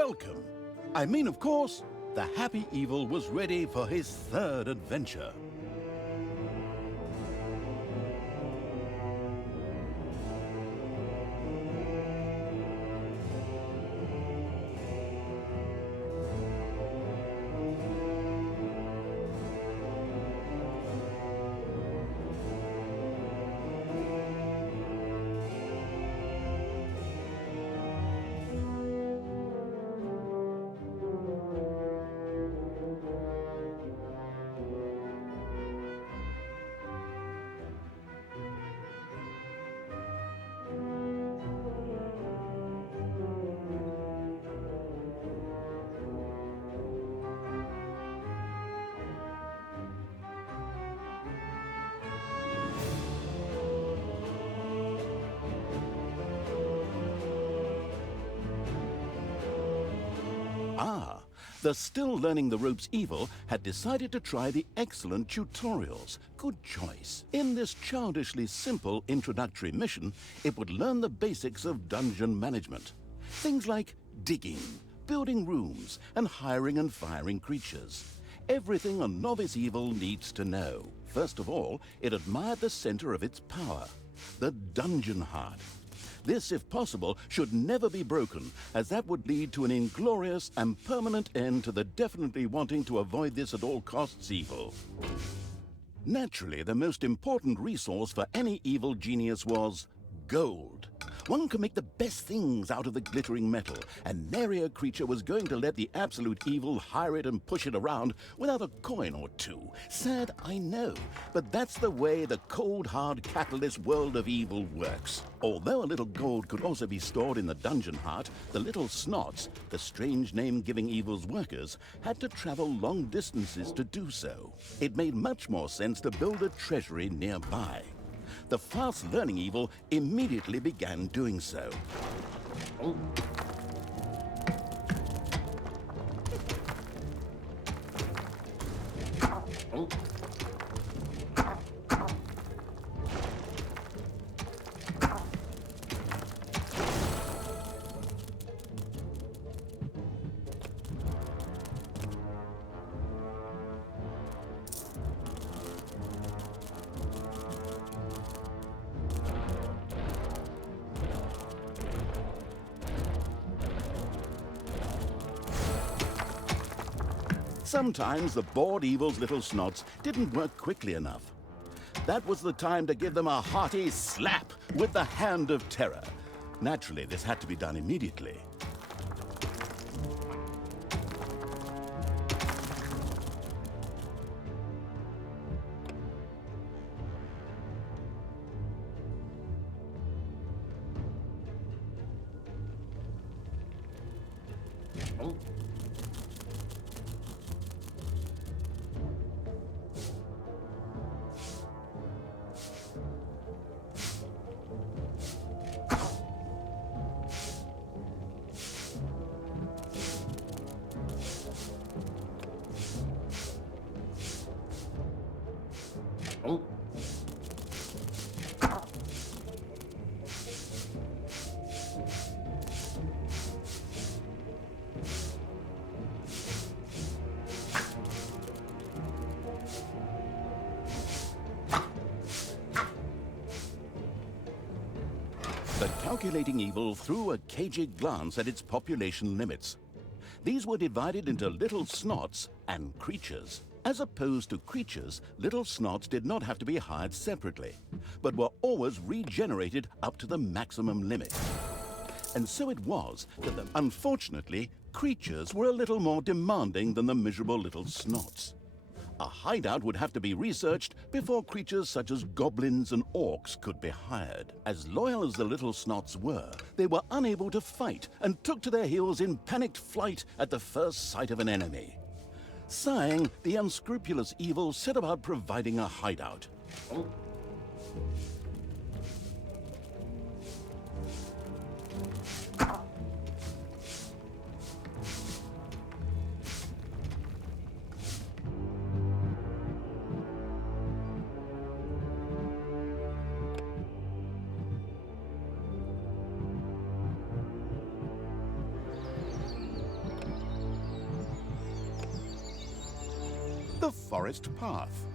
welcome. I mean, of course, the happy evil was ready for his third adventure. Ah, the still learning the ropes evil had decided to try the excellent tutorials. Good choice. In this childishly simple introductory mission, it would learn the basics of dungeon management. Things like digging, building rooms, and hiring and firing creatures. Everything a novice evil needs to know. First of all, it admired the center of its power, the dungeon heart. This, if possible, should never be broken, as that would lead to an inglorious and permanent end to the definitely wanting to avoid this at all costs evil. Naturally, the most important resource for any evil genius was gold. One can make the best things out of the glittering metal, and nary a creature was going to let the absolute evil hire it and push it around without a coin or two. Sad, I know, but that's the way the cold, hard, capitalist world of evil works. Although a little gold could also be stored in the dungeon heart, the little snots, the strange name giving evil's workers, had to travel long distances to do so. It made much more sense to build a treasury nearby. The fast-learning evil immediately began doing so. Sometimes the bored evil's little snots didn't work quickly enough. That was the time to give them a hearty slap with the hand of terror. Naturally, this had to be done immediately. The calculating evil threw a cagey glance at its population limits. These were divided into little snots and creatures. As opposed to creatures, little snots did not have to be hired separately, but were always regenerated up to the maximum limit. And so it was that, unfortunately, creatures were a little more demanding than the miserable little snots. A hideout would have to be researched before creatures such as goblins and orcs could be hired. As loyal as the little snots were, they were unable to fight and took to their heels in panicked flight at the first sight of an enemy. Sighing, the unscrupulous evil set about providing a hideout. the forest path.